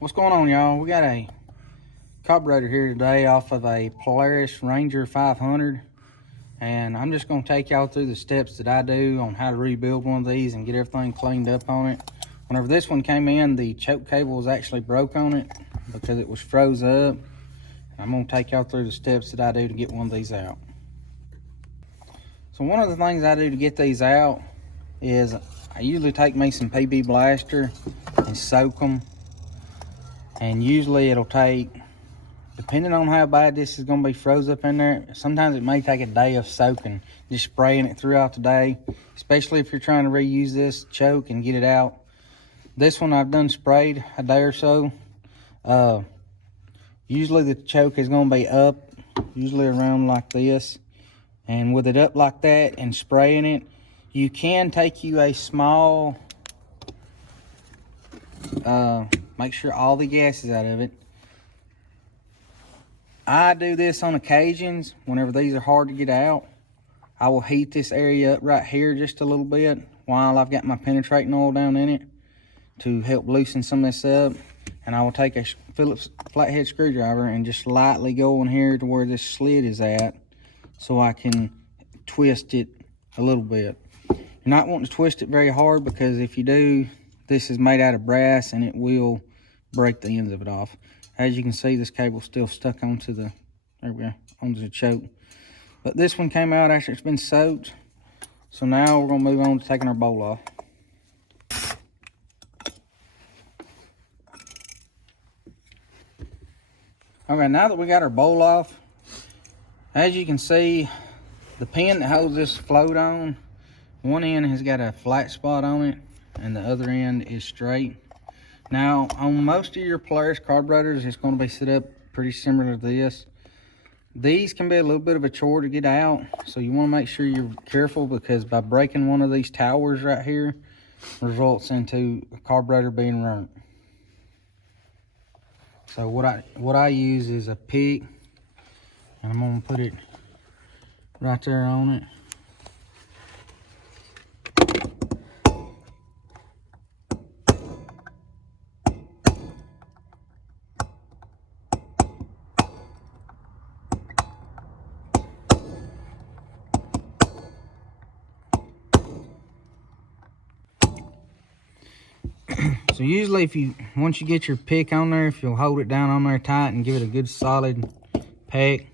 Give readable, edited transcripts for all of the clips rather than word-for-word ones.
What's going on, y'all? We got a carburetor here today off of a Polaris Ranger 500, and I'm just going to take y'all through the steps that I do on how to rebuild one of these and get everything cleaned up on it. Whenever this one came in, the choke cable was actually broke on it because it was froze up. I'm going to take y'all through the steps that I do to get one of these out. So one of the things I do to get these out is I usually take me some PB Blaster and soak them. And usually it'll take, depending on how bad this is going to be froze up in there, sometimes it may take a day of soaking, just spraying it throughout the day, especially if you're trying to reuse this choke and get it out. This one I've done sprayed a day or so. Usually the choke is going to be up, usually around like this. And with it up like that and spraying it, you can take you a small, make sure all the gas is out of it. I do this on occasions whenever these are hard to get out. I will heat this area up right here just a little bit while I've got my penetrating oil down in it to help loosen some of this up. And I will take a Phillips flathead screwdriver and just lightly go in here to where this slit is at so I can twist it a little bit. You're not wanting to twist it very hard because if you do, this is made out of brass and it will break the ends of it off. As you can see, this cable's still stuck onto the, there we go, onto the choke. But this one came out after it's been soaked. So now we're gonna move on to taking our bowl off. Okay, now that we got our bowl off, as you can see, the pin that holds this float on, one end has got a flat spot on it and the other end is straight. Now, on most of your Polaris carburetors, it's going to be set up pretty similar to this. These can be a little bit of a chore to get out, so you want to make sure you're careful because by breaking one of these towers right here, results into a carburetor being burnt. So what I use is a pick, and I'm going to put it right there on it. So usually once you get your pick on there, if you'll hold it down on there tight and give it a good solid peck,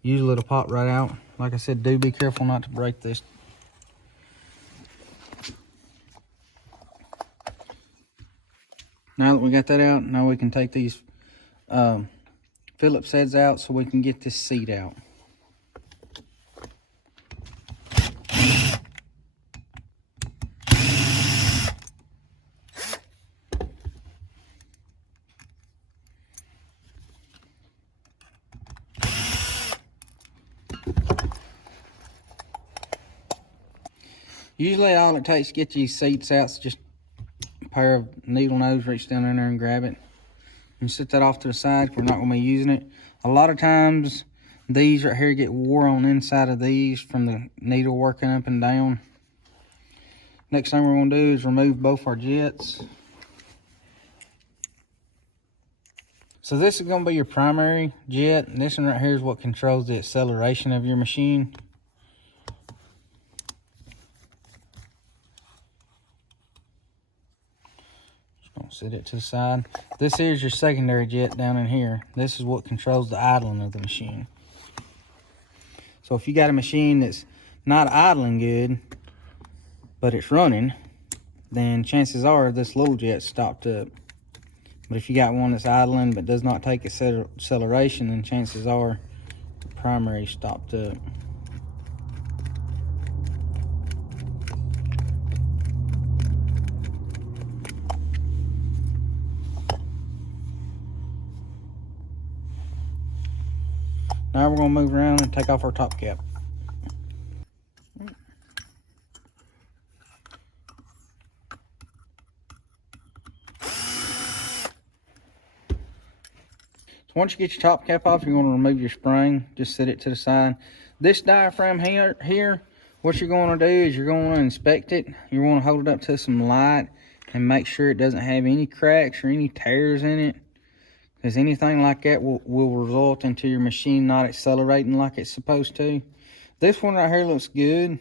usually it'll pop right out. Like I said, do be careful not to break this. Now that we got that out, now we can take these Phillips heads out so we can get this seat out. Usually all it takes to get these seats out is just a pair of needle nose, reach down in there and grab it. And set that off to the side. We're not going to be using it. A lot of times these right here get wore on inside of these from the needle working up and down. Next thing we're going to do is remove both our jets. So this is going to be your primary jet, and this one right here is what controls the acceleration of your machine. Set it to the side. This is your secondary jet down in here. This is what controls the idling of the machine. So if you got a machine that's not idling good, but it's running, then chances are this little jet's stopped up. But if you got one that's idling but does not take acceleration, then chances are the primary stopped up. Now we're going to move around and take off our top cap. So once you get your top cap off, you're going to remove your spring. Just set it to the side. This diaphragm here, what you're going to do is you're going to inspect it. You want to hold it up to some light and make sure it doesn't have any cracks or any tears in it, because anything like that will result into your machine not accelerating like it's supposed to. This one right here looks good.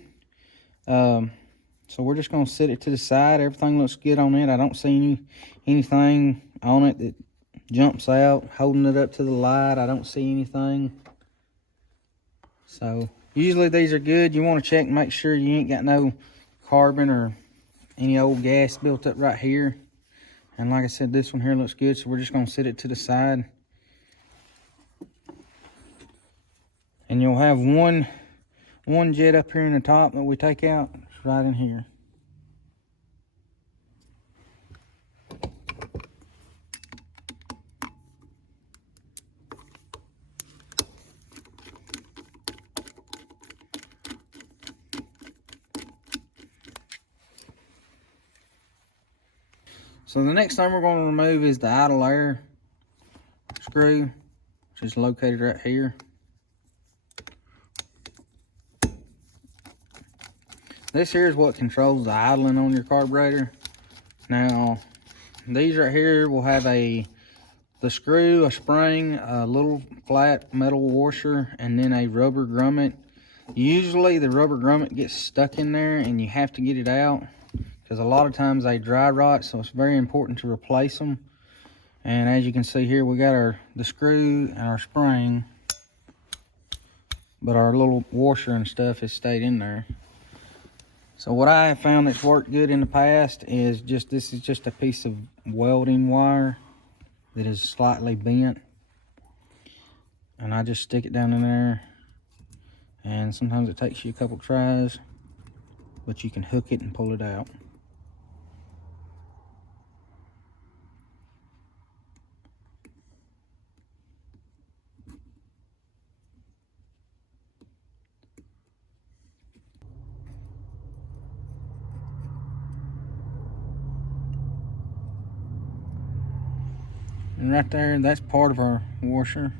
So we're just going to set it to the side. Everything looks good on it. I don't see anything on it that jumps out. Holding it up to the light, I don't see anything. So usually these are good. You want to check and make sure you ain't got no carbon or any old gas built up right here. And like I said, this one here looks good, so we're just going to set it to the side. And you'll have one jet up here in the top that we take out. It's right in here. So the next thing we're going to remove is the idle air screw, which is located right here. This here is what controls the idling on your carburetor. Now, these right here will have the screw, a spring, a little flat metal washer, and then a rubber grommet. Usually the rubber grommet gets stuck in there and you have to get it out, because a lot of times they dry rot, so it's very important to replace them. And as you can see here, we got the screw and our spring, but our little washer and stuff has stayed in there. So what I have found that's worked good in the past is this is just a piece of welding wire that is slightly bent. And I just stick it down in there. And sometimes it takes you a couple tries, but you can hook it and pull it out. And right there, that's part of our washer.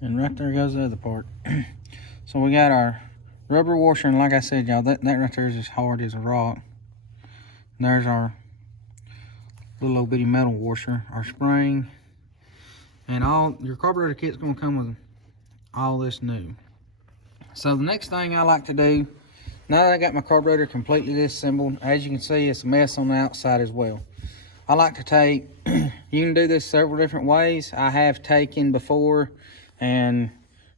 And right there goes the other part. So we got our rubber washer, and like I said, y'all, that right there is as hard as a rock. And there's our little old bitty metal washer, our spring, and all your carburetor kit's gonna come with all this new. So the next thing I like to do, now that I got my carburetor completely disassembled, as you can see, it's a mess on the outside as well. I like to take, you can do this several different ways. I have taken before and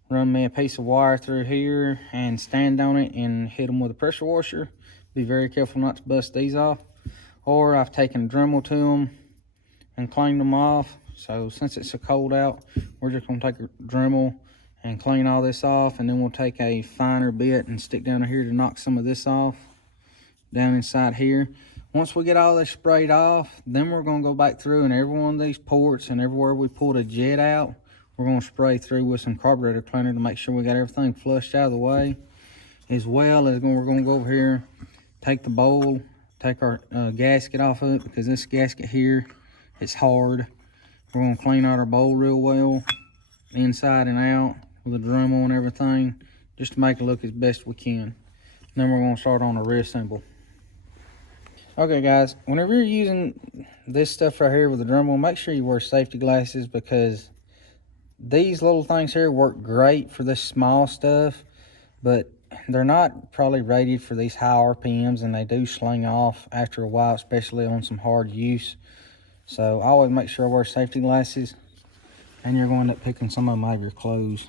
run me a piece of wire through here and stand on it and hit them with a pressure washer. Be very careful not to bust these off. Or I've taken a Dremel to them and cleaned them off. So since it's so cold out, we're just gonna take a Dremel and clean all this off, and then we'll take a finer bit and stick down here to knock some of this off down inside here. Once we get all this sprayed off, then we're gonna go back through, and every one of these ports and everywhere we pulled a jet out, we're gonna spray through with some carburetor cleaner to make sure we got everything flushed out of the way. As well as we're gonna go over here, take the bowl, take our gasket off of it, because this gasket here, it's hard. We're gonna clean out our bowl real well, inside and out, with a Dremel and everything, just to make it look as best we can. And then we're gonna start on a reassemble. Okay guys, whenever you're using this stuff right here with the Dremel, make sure you wear safety glasses, because these little things here work great for this small stuff, but they're not probably rated for these high RPMs, and they do sling off after a while, especially on some hard use. So I always make sure I wear safety glasses, and you're going to end up picking some of them out of your clothes.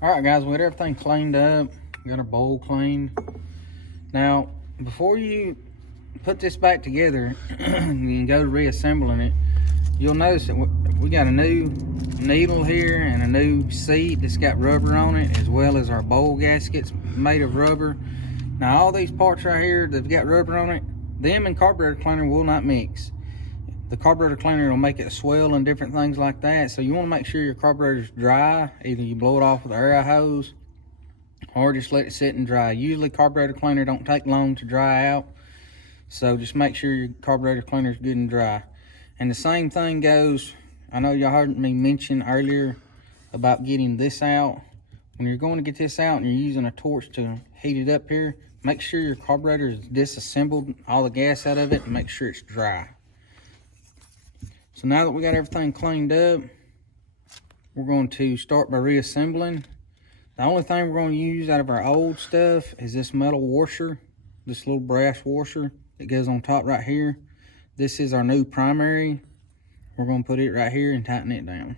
Alright guys, we got everything cleaned up, we got our bowl cleaned. Now, before you put this back together and go to reassembling it, you'll notice that we got a new needle here and a new seat that's got rubber on it, as well as our bowl gaskets made of rubber. Now all these parts right here that've got rubber on it, them and carburetor cleaner will not mix. the carburetor cleaner will make it swell and different things like that. So you want to make sure your carburetor's dry. Either you blow it off with an air hose or just let it sit and dry. Usually carburetor cleaner don't take long to dry out. So just make sure your carburetor cleaner is good and dry. And the same thing goes, I know y'all heard me mention earlier about getting this out. When you're going to get this out and you're using a torch to heat it up here, make sure your carburetor is disassembled, all the gas out of it, and make sure it's dry. So now that we got everything cleaned up, we're going to start by reassembling. The only thing we're going to use out of our old stuff is this metal washer, this little brass washer that goes on top right here. This is our new primary. We're going to put it right here and tighten it down.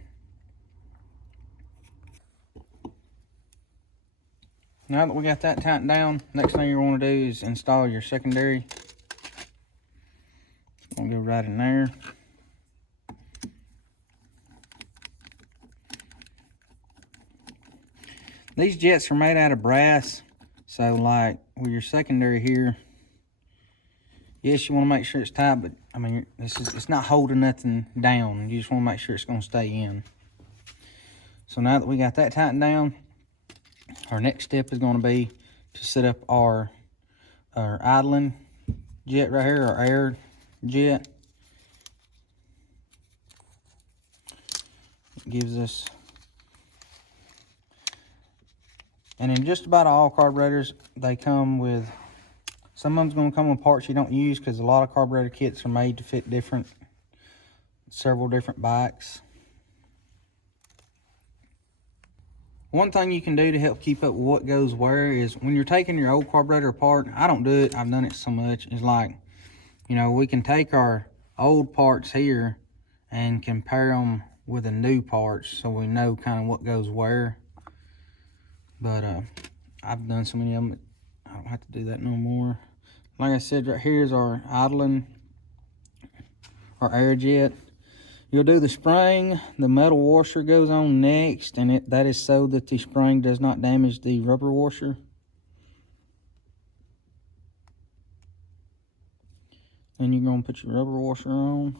Now that we got that tightened down, next thing you want to do is install your secondary. It's going to go right in there. These jets are made out of brass, so like with your secondary here, yes, you want to make sure it's tight, but I mean, it's not holding nothing down. You just want to make sure it's going to stay in. So now that we got that tightened down, our next step is going to be to set up our idling jet right here, our air jet. It gives us, and in just about all carburetors, they come with, some of them's going to come with parts you don't use because a lot of carburetor kits are made to fit several different bikes. One thing you can do to help keep up with what goes where is when you're taking your old carburetor apart, I don't do it, I've done it so much, is like, you know, we can take our old parts here and compare them with the new parts so we know kind of what goes where. But I've done so many of them, I don't have to do that no more. Like I said, right here is our idling, our air jet. You'll do the spring, the metal washer goes on next, and that is so that the spring does not damage the rubber washer. Then you're going to put your rubber washer on.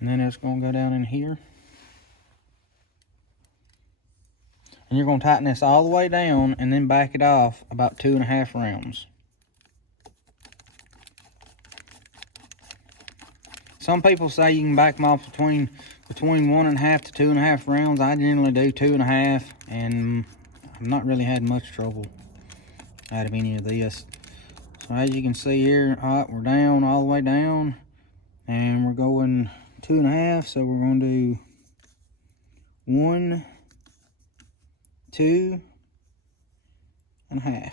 And then it's going to go down in here. And you're going to tighten this all the way down and then back it off about 2.5 rounds. Some people say you can back them off between 1.5 to 2.5 rounds. I generally do 2.5, and I've not really had much trouble out of any of this. So as you can see here, all right, we're down all the way down, and we're going 2.5. So we're going to do 1, 2.5.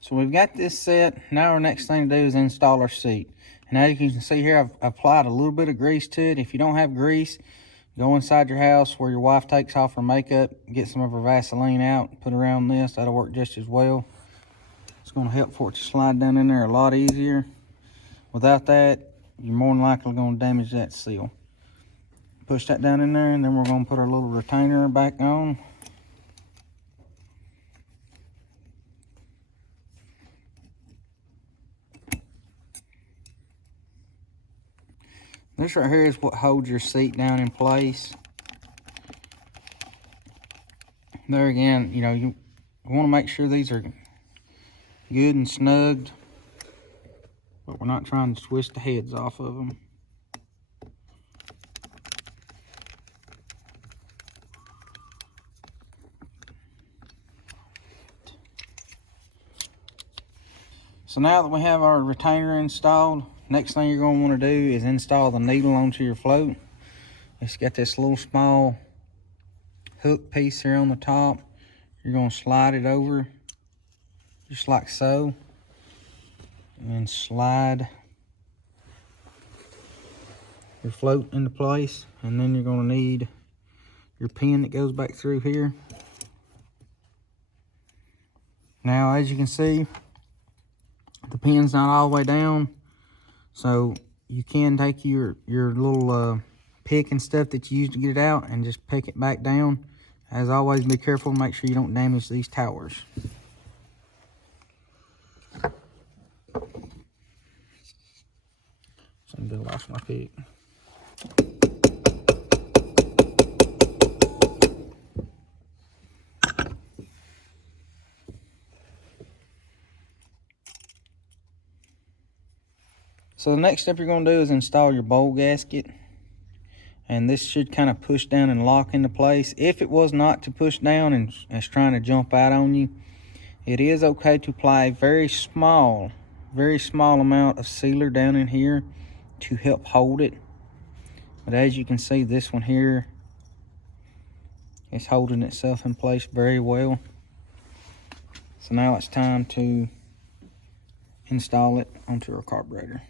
So we've got this set. Now our next thing to do is install our seat. And as you can see here, I've applied a little bit of grease to it. If you don't have grease, go inside your house where your wife takes off her makeup, get some of her Vaseline out, put around this. That'll work just as well. It's going to help for it to slide down in there a lot easier. Without that, you're more than likely going to damage that seal. Push that down in there, and then we're going to put our little retainer back on. This right here is what holds your seat down in place. There again, you know, you want to make sure these are good and snugged, but we're not trying to twist the heads off of them. So now that we have our retainer installed, next thing you're going to want to do is install the needle onto your float. It's got this little small hook piece here on the top. You're going to slide it over just like so, and slide your float into place. And then you're going to need your pin that goes back through here. Now, as you can see, the pin's not all the way down, so you can take your little pick and stuff that you use to get it out and just pick it back down. As always, be careful, make sure you don't damage these towers. lost my pick. So the next step you're going to do is install your bowl gasket. And this should kind of push down and lock into place. If it was not to push down and it's trying to jump out on you, it is okay to apply a very small amount of sealer down in here to help hold it. But as you can see, this one here is holding itself in place very well. So now it's time to install it onto our carburetor.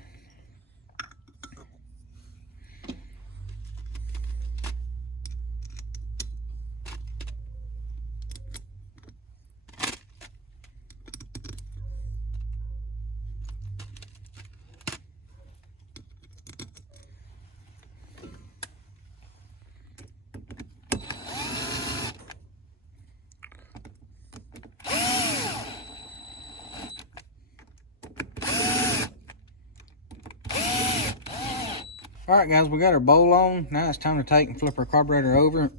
Alright guys, we got our bowl on. Now it's time to take and flip our carburetor over.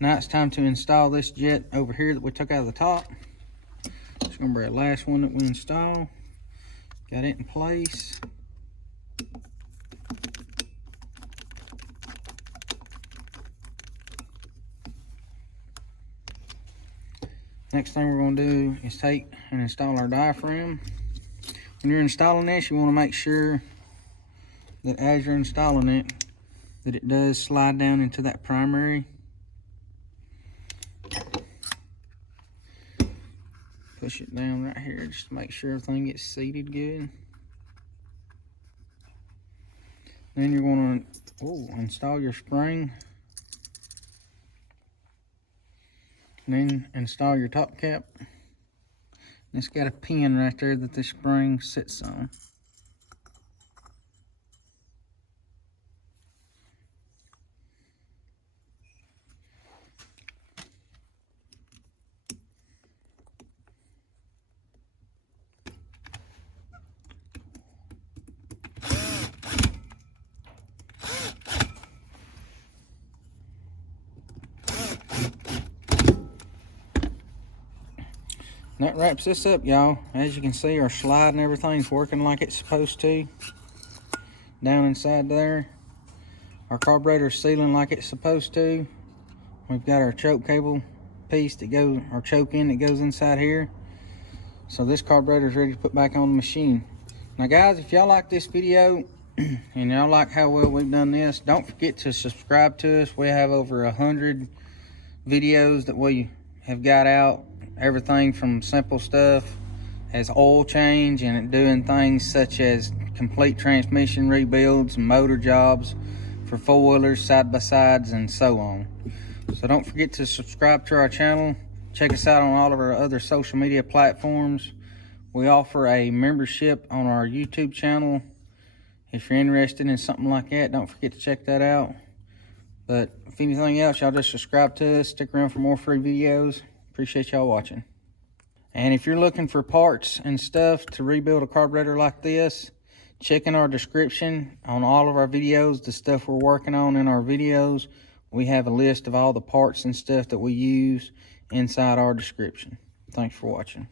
Now it's time to install this jet over here that we took out of the top. It's going to be our last one that we install. Got it in place. Next thing we're going to do is take and install our diaphragm. When you're installing this, you want to make sure that as you're installing it, that it does slide down into that primary. Push it down right here just to make sure everything gets seated good. Then you're going to install your spring. And then install your top cap. It's got a pin right there that the spring sits on. That wraps this up, y'all. As you can see, our slide and everything's working like it's supposed to. Down inside there. Our carburetor's sealing like it's supposed to. We've got our choke cable piece that goes, our choke end that goes inside here. So this carburetor's ready to put back on the machine. Now guys, if y'all like this video and y'all like how well we've done this, don't forget to subscribe to us. We have over 100 videos that we have got out. Everything from simple stuff as oil change and doing things such as complete transmission rebuilds and motor jobs for four-wheelers, side-by-sides, and so on. So don't forget to subscribe to our channel. Check us out on all of our other social media platforms. We offer a membership on our YouTube channel. If you're interested in something like that, don't forget to check that out. But if anything else, y'all just subscribe to us. Stick around for more free videos. Appreciate y'all watching. And if you're looking for parts and stuff to rebuild a carburetor like this, check in our description on all of our videos, the stuff we're working on in our videos. We have a list of all the parts and stuff that we use inside our description. Thanks for watching.